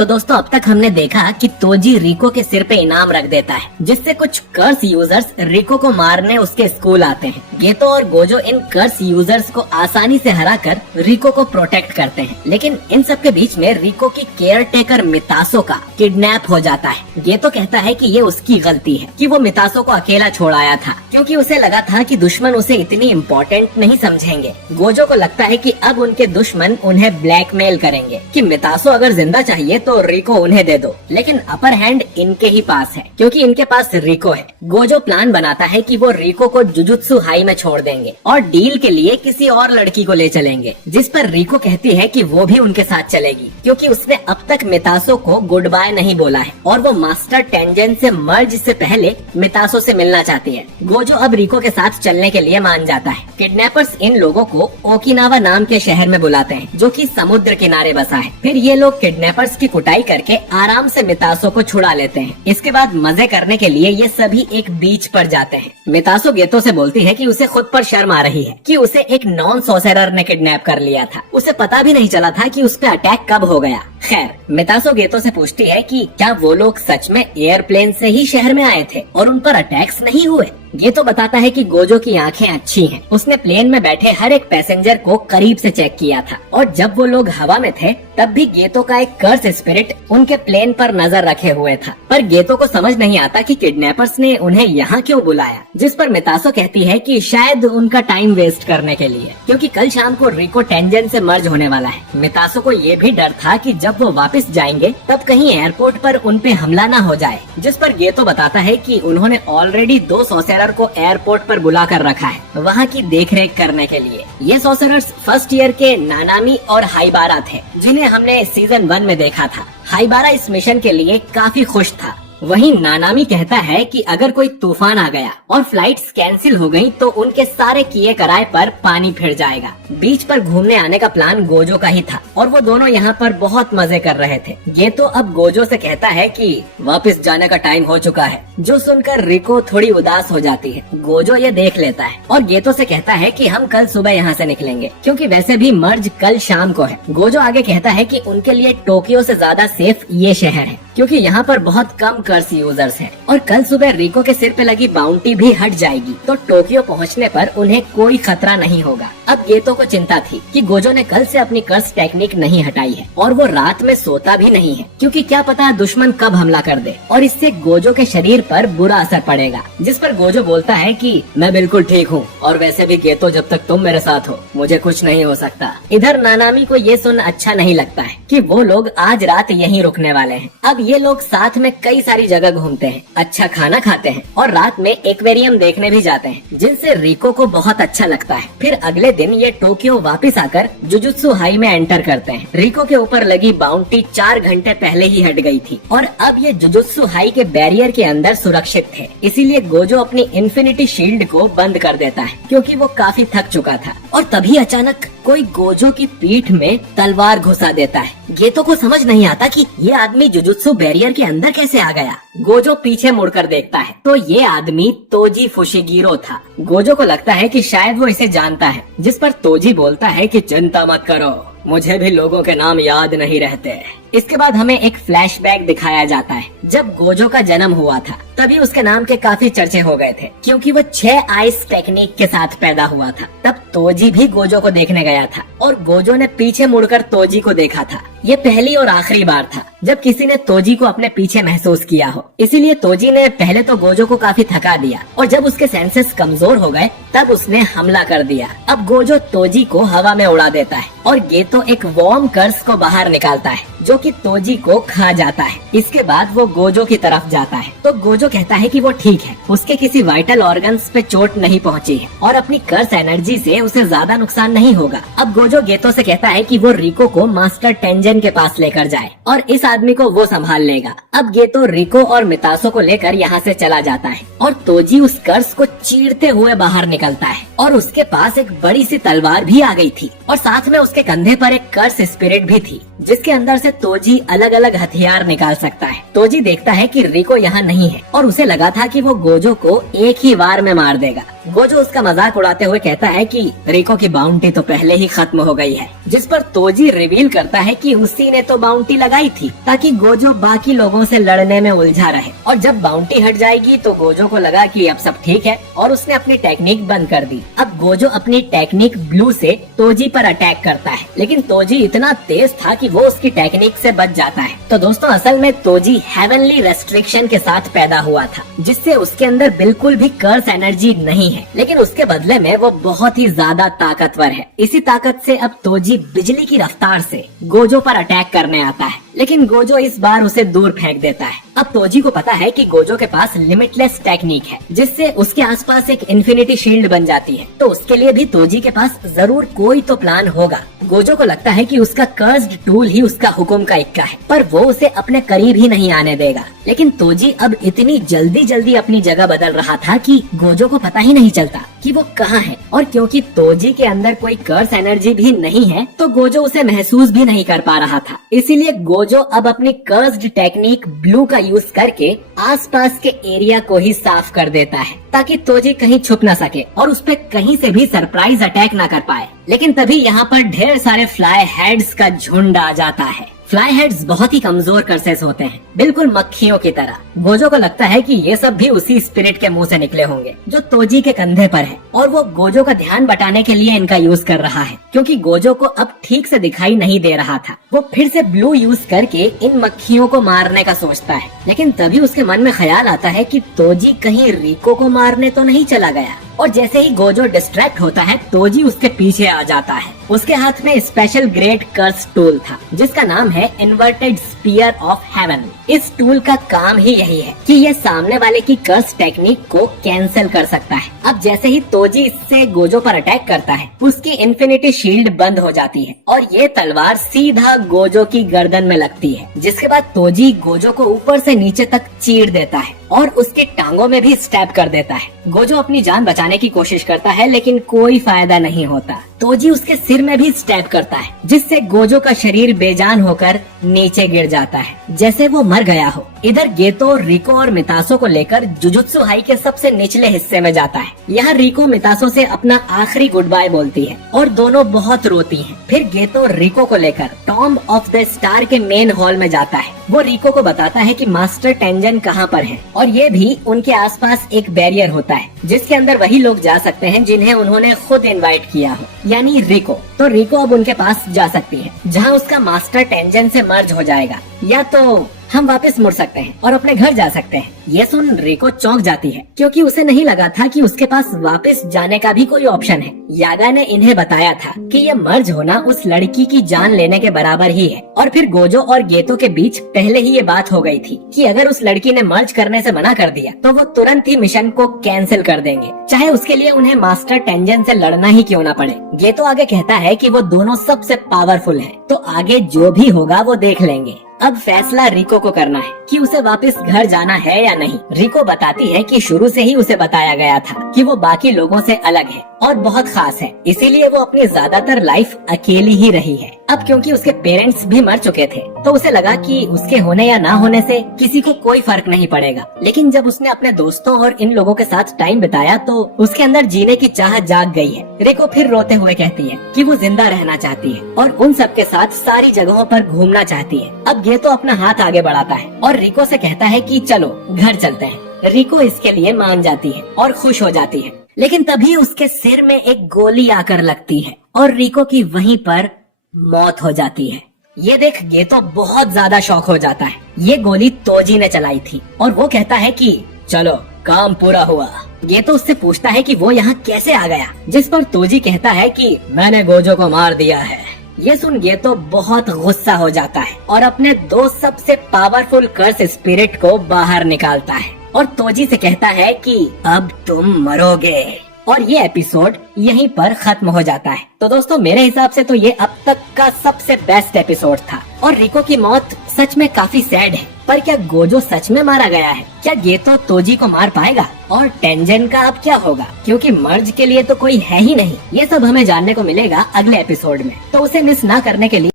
तो दोस्तों अब तक हमने देखा कि तोजी रिको के सिर पे इनाम रख देता है, जिससे कुछ कर्स यूजर्स रिको को मारने उसके स्कूल आते हैं। गेतो और गोजो इन कर्स यूजर्स को आसानी से हराकर रिको को प्रोटेक्ट करते हैं, लेकिन इन सब के बीच में रिको की केयर टेकर मितासो का किडनैप हो जाता है। गेतो कहता है कि ये उसकी गलती है कि वो मितासो को अकेला छोड़ आया था, क्योंकि उसे लगा था कि दुश्मन उसे इतनी इम्पोर्टेंट नहीं समझेंगे। गोजो को लगता है कि अब उनके दुश्मन उन्हें ब्लैकमेल करेंगे कि मितासो अगर जिंदा चाहिए तो रिको उन्हें दे दो, लेकिन अपर हैंड इनके ही पास है क्योंकि इनके पास रिको है। गोजो प्लान बनाता है कि वो रिको को जुजुत्सु हाई में छोड़ देंगे और डील के लिए किसी और लड़की को ले चलेंगे, जिस पर रिको कहती है कि वो भी उनके साथ चलेगी क्योंकि उसने अब तक मितासो को गुड बाय नहीं बोला है और वो मास्टर टेंजन से मर्ज से पहले मितासो से मिलना चाहती है। गोजो अब रिको के साथ चलने के लिए मान जाता है। किडनैपर्स इन लोगों को ओकिनावा नाम के शहर में बुलाते हैं, जो कि समुद्र किनारे बसा है। फिर ये लोग किडनैपर्स की कुटाई करके आराम से मितासो को छुड़ा लेते हैं। इसके बाद मजे करने के लिए ये सभी एक बीच पर जाते हैं। मितासो गेतो से बोलती है कि उसे खुद पर शर्म आ रही है कि उसे एक नॉन सोसेरर ने किडनैप कर लिया था। उसे पता भी नहीं चला था कि उस पे अटैक कब हो गया। खैर, मितासो गेतो से पूछती है कि क्या वो लोग सच में एयरप्लेन से ही शहर में आए थे और उन पर अटैक्स नहीं हुए। गेतो बताता है कि गोजो की आंखें अच्छी हैं। उसने प्लेन में बैठे हर एक पैसेंजर को करीब से चेक किया था और जब वो लोग हवा में थे तब भी गेतो का एक कर्स स्पिरिट उनके प्लेन पर नजर रखे हुए था। पर गेतो को समझ नहीं आता कि किडनैपर्स ने उन्हें यहाँ क्यों बुलाया, जिस पर मितासो कहती है कि शायद उनका टाइम वेस्ट करने के लिए, क्योंकि कल शाम को रिको टेंजन से मर्ज होने वाला है। मितासो को ये भी डर था कि जब वो वापस जाएंगे तब कहीं एयरपोर्ट पर उन पे हमला न हो जाए, जिस पर गेतो बताता है कि उन्होंने ऑलरेडी 2 सॉसेरर को एयरपोर्ट पर बुला कर रखा है वहाँ की देखरेख करने के लिए। ये सॉसेरर्स फर्स्ट ईयर के नानामी और हाइबारा थे, जिन्हें हमने सीजन 1 में देखा था। हाइबारा इस मिशन के लिए काफी खुश था। वहीं नानामी कहता है कि अगर कोई तूफान आ गया और फ्लाइट्स कैंसिल हो गई तो उनके सारे किए कराए पर पानी फिर जाएगा। बीच पर घूमने आने का प्लान गोजो का ही था और वो दोनों यहाँ पर बहुत मजे कर रहे थे। ये तो अब गोजो से कहता है कि वापस जाने का टाइम हो चुका है, जो सुनकर रिको थोड़ी उदास हो जाती है। गोजो ये देख लेता है और गेतो से कहता है कि हम कल सुबह यहाँ से निकलेंगे, क्योंकि वैसे भी मर्ज कल शाम को है। गोजो आगे कहता है कि उनके लिए टोक्यो से ज्यादा सेफ ये शहर है, क्योंकि यहाँ पर बहुत कम कर्स यूजर्स हैं और कल सुबह रिको के सिर पे लगी बाउंटी भी हट जाएगी तो टोक्यो पहुँचने पर उन्हें कोई खतरा नहीं होगा। अब गेतो को चिंता थी कि गोजो ने कल से अपनी कर्स टेक्निक नहीं हटाई है और वो रात में सोता भी नहीं है, क्योंकि क्या पता दुश्मन कब हमला कर दे और इससे गोजो के शरीर पर बुरा असर पड़ेगा। जिस पर गोजो बोलता है कि मैं बिल्कुल ठीक हूँ और वैसे भी गेतो जब तक तुम मेरे साथ हो मुझे कुछ नहीं हो सकता। इधर नानामी को ये सुन अच्छा नहीं लगता है कि वो लोग आज रात यहीं रुकने वाले हैं। अब ये लोग साथ में कई सारी जगह घूमते हैं, अच्छा खाना खाते हैं और रात में एक्वेरियम देखने भी जाते हैं, जिनसे रिको को बहुत अच्छा लगता है। फिर अगले दिन ये टोक्यो वापस आकर जुजुत्सु हाई में एंटर करते हैं। रिको के ऊपर लगी बाउंटी 4 घंटे पहले ही हट गई थी और अब ये जुजुत्सु हाई के बैरियर के अंदर सुरक्षित थे, इसीलिए गोजो अपनी इन्फिनिटी शील्ड को बंद कर देता है क्योंकि वो काफी थक चुका था। और तभी अचानक कोई गोजो की पीठ में तलवार घुसा देता है। गेतो को समझ नहीं आता कि ये आदमी जुजुत्सु बैरियर के अंदर कैसे आ गया। गोजो पीछे मुड़कर देखता है तो ये आदमी तोजी फुशिगिरो था। गोजो को लगता है कि शायद वो इसे जानता है, जिस पर तोजी बोलता है कि चिंता मत करो, मुझे भी लोगों के नाम याद नहीं रहते। इसके बाद हमें एक फ्लैशबैक दिखाया जाता है। जब गोजो का जन्म हुआ था तभी उसके नाम के काफी चर्चे हो गए थे, क्योंकि वो 6 आइस टेक्निक के साथ पैदा हुआ था। तब तोजी भी गोजो को देखने गया था और गोजो ने पीछे मुड़कर तोजी को देखा था। ये पहली और आखिरी बार था जब किसी ने तोजी को अपने पीछे महसूस किया हो, इसीलिए तोजी ने पहले तो गोजो को काफी थका दिया और जब उसके सेंसेस कमजोर हो गए तब उसने हमला कर दिया। अब गोजो तोजी को हवा में उड़ा देता है और गेतो एक वॉर्म कर्स को बाहर निकालता है जो कि तोजी को खा जाता है। इसके बाद वो गोजो की तरफ जाता है तो गोजो कहता है कि वो ठीक है, उसके किसी वाइटल ऑर्गन्स पे चोट नहीं पहुंची है और अपनी कर्स एनर्जी से उसे ज्यादा नुकसान नहीं होगा। अब गोजो गेतो से कहता है कि वो रिको को मास्टर टेंजन के पास लेकर जाए और इस आदमी को वो संभाल लेगा। अब गेतो रिको और मितासो को लेकर यहाँ से चला जाता है और तोजी उस कर्स को चीरते हुए बाहर निकलता है और उसके पास एक बड़ी सी तलवार भी आ गई थी और साथ में उसके कंधे पर एक कर्स स्पिरिट भी थी, जिसके अंदर से तोजी अलग अलग हथियार निकाल सकता है। तोजी देखता है कि रिको यहाँ नहीं है और उसे लगा था कि वो गोजो को एक ही वार में मार देगा, गोजो उसका मजाक उड़ाते हुए कहता है कि रिको की बाउंटी तो पहले ही खत्म हो गई है, जिस पर तोजी रिवील करता है कि उसी ने तो बाउंटी लगाई थी ताकि गोजो बाकी लोगों से लड़ने में उलझा रहे, और जब बाउंटी हट जाएगी तो गोजो को लगा कि अब सब ठीक है और उसने अपनी टेक्निक बंद कर दी। अब गोजो अपनी टेक्निक ब्लू से तोजी पर अटैक करता है, लेकिन तोजी इतना तेज था कि वो उसकी टेक्निक से बच जाता है। तो दोस्तों असल में तोजी हेवनली रेस्ट्रिक्शन के साथ पैदा हुआ था, जिससे उसके अंदर बिल्कुल भी कर्स एनर्जी नहीं है, लेकिन उसके बदले में वो बहुत ही ज्यादा ताकतवर है। इसी ताकत से अब तोजी बिजली की रफ्तार से गोजो पर अटैक करने आता है, लेकिन गोजो इस बार उसे दूर फेंक देता है। अब तोजी को पता है कि गोजो के पास लिमिटलेस टेक्निक है, जिससे उसके आसपास एक इन्फिनिटी शील्ड बन जाती है, तो उसके लिए भी तोजी के पास जरूर कोई तो प्लान होगा। गोजो को लगता है कि उसका कर्स्ड टूल ही उसका हुक्म का इक्का है, पर वो उसे अपने करीब ही नहीं आने देगा। लेकिन तोजी अब इतनी जल्दी अपनी जगह बदल रहा था कि गोजो को पता ही नहीं चलता कि वो कहाँ है, और क्योंकि तोजी के अंदर कोई कर्स एनर्जी भी नहीं है तो गोजो उसे महसूस भी नहीं कर पा रहा था। इसीलिए गोजो अब अपनी कर्स्ड टेक्निक ब्लू का यूज करके आसपास के एरिया को ही साफ कर देता है, ताकि तोजी कहीं छुप न सके और उस पे कहीं से भी सरप्राइज अटैक न कर पाए। लेकिन तभी यहाँ पर ढेर सारे फ्लाई हेड्स का झुंड आ जाता है। फ्लाई हेड्स बहुत ही कमजोर कर्सेस होते हैं, बिल्कुल मक्खियों की तरह। गोजो को लगता है कि ये सब भी उसी स्पिरिट के मुंह से निकले होंगे जो तोजी के कंधे पर है, और वो गोजो का ध्यान बटाने के लिए इनका यूज कर रहा है, क्योंकि गोजो को अब ठीक से दिखाई नहीं दे रहा था। वो फिर से ब्लू यूज करके इन मक्खियों को मारने का सोचता है, लेकिन तभी उसके मन में ख्याल आता है कि तोजी कहीं रिको को मारने तो नहीं चला गया। और जैसे ही गोजो डिस्ट्रैक्ट होता है, तोजी उसके पीछे आ जाता है। उसके हाथ में स्पेशल ग्रेट कर्स टूल था, जिसका नाम है इन्वर्टेड स्पीयर ऑफ हेवन। इस टूल का काम ही यही है कि ये सामने वाले की कर्स टेक्निक को कैंसिल कर सकता है। अब जैसे ही तोजी इससे गोजो पर अटैक करता है, उसकी इन्फिनिटी शील्ड बंद हो जाती है और ये तलवार सीधा गोजो की गर्दन में लगती है, जिसके बाद तोजी गोजो को ऊपर से नीचे तक चीर देता है और उसके टांगों में भी स्टैब कर देता है। गोजो अपनी जान बचाने की कोशिश करता है, लेकिन कोई फायदा नहीं होता। तोजी उसके सिर में भी स्टैब करता है, जिससे गोजो का शरीर बेजान होकर नीचे गिर जाता है, जैसे वो मर गया हो। इधर गेतो रिको और मितासो को लेकर जुजुत्सु हाई के सबसे निचले हिस्से में जाता है। यहाँ रिको मितासो से अपना आखिरी गुड बाय बोलती है और दोनों बहुत रोती हैं। फिर गेतो रिको को लेकर टॉम्ब ऑफ द स्टार के मेन हॉल में जाता है। वो रिको को बताता है कि मास्टर टेंजन कहाँ पर है, और ये भी उनके आसपास एक बैरियर होता है, जिसके अंदर वही लोग जा सकते हैं जिन्हें उन्होंने खुद इनवाइट किया हो, यानी रिको। तो रिको अब उनके पास जा सकती है, जहाँ उसका मास्टर टेंजन से मर्ज हो जाएगा, या तो हम वापस मुड़ सकते हैं और अपने घर जा सकते हैं। ये सुन रिको चौंक जाती है, क्योंकि उसे नहीं लगा था कि उसके पास वापस जाने का भी कोई ऑप्शन है। यागा ने इन्हें बताया था कि ये मर्ज होना उस लड़की की जान लेने के बराबर ही है, और फिर गोजो और गेतो के बीच पहले ही ये बात हो गई थी कि अगर उस लड़की ने मर्ज करने से मना कर दिया तो वो तुरंत ही मिशन को कैंसिल कर देंगे, चाहे उसके लिए उन्हें मास्टर टेंजन से लड़ना ही क्यों न पड़े। गेतो आगे कहता है कि वो दोनों सबसे पावरफुल हैं, तो आगे जो भी होगा वो देख लेंगे। अब फैसला रिको को करना है कि उसे वापस घर जाना है या नहीं। रिको बताती है कि शुरू से ही उसे बताया गया था कि वो बाकी लोगों से अलग है और बहुत खास है, इसीलिए वो अपनी ज्यादातर लाइफ अकेली ही रही है। अब क्योंकि उसके पेरेंट्स भी मर चुके थे, तो उसे लगा कि उसके होने या ना होने से किसी को कोई फर्क नहीं पड़ेगा। लेकिन जब उसने अपने दोस्तों और इन लोगों के साथ टाइम बिताया तो उसके अंदर जीने की चाह जाग गई है। रिको फिर रोते हुए कहती है कि वो जिंदा रहना चाहती है और उन सबके साथ सारी जगहों पर घूमना चाहती है। अब ये तो अपना हाथ आगे बढ़ाता है और रिको से कहता है कि चलो घर चलते हैं। रिको इसके लिए मान जाती है और खुश हो जाती है, लेकिन तभी उसके सिर में एक गोली आकर लगती है और रिको की वहीं पर मौत हो जाती है। ये देख गेतो बहुत ज्यादा शॉक हो जाता है। ये गोली तोजी ने चलाई थी और वो कहता है कि चलो काम पूरा हुआ। गेतो उससे पूछता है कि वो यहाँ कैसे आ गया, जिस पर तोजी कहता है कि मैंने गोजो को मार दिया है। ये सुन गेतो बहुत गुस्सा हो जाता है और अपने दो सबसे पावरफुल कर्स स्पिरिट को बाहर निकालता है और तोजी से कहता है कि अब तुम मरोगे। और ये एपिसोड यहीं पर खत्म हो जाता है। तो दोस्तों मेरे हिसाब से तो ये अब तक का सबसे बेस्ट एपिसोड था और रिको की मौत सच में काफी सैड है। पर क्या गोजो सच में मारा गया है? क्या गेतो तोजी को मार पाएगा? और टेंजन का अब क्या होगा? क्योंकि मर्ज के लिए तो कोई है ही नहीं। ये सब हमें जानने को मिलेगा अगले एपिसोड में, तो उसे मिस ना करने के लिए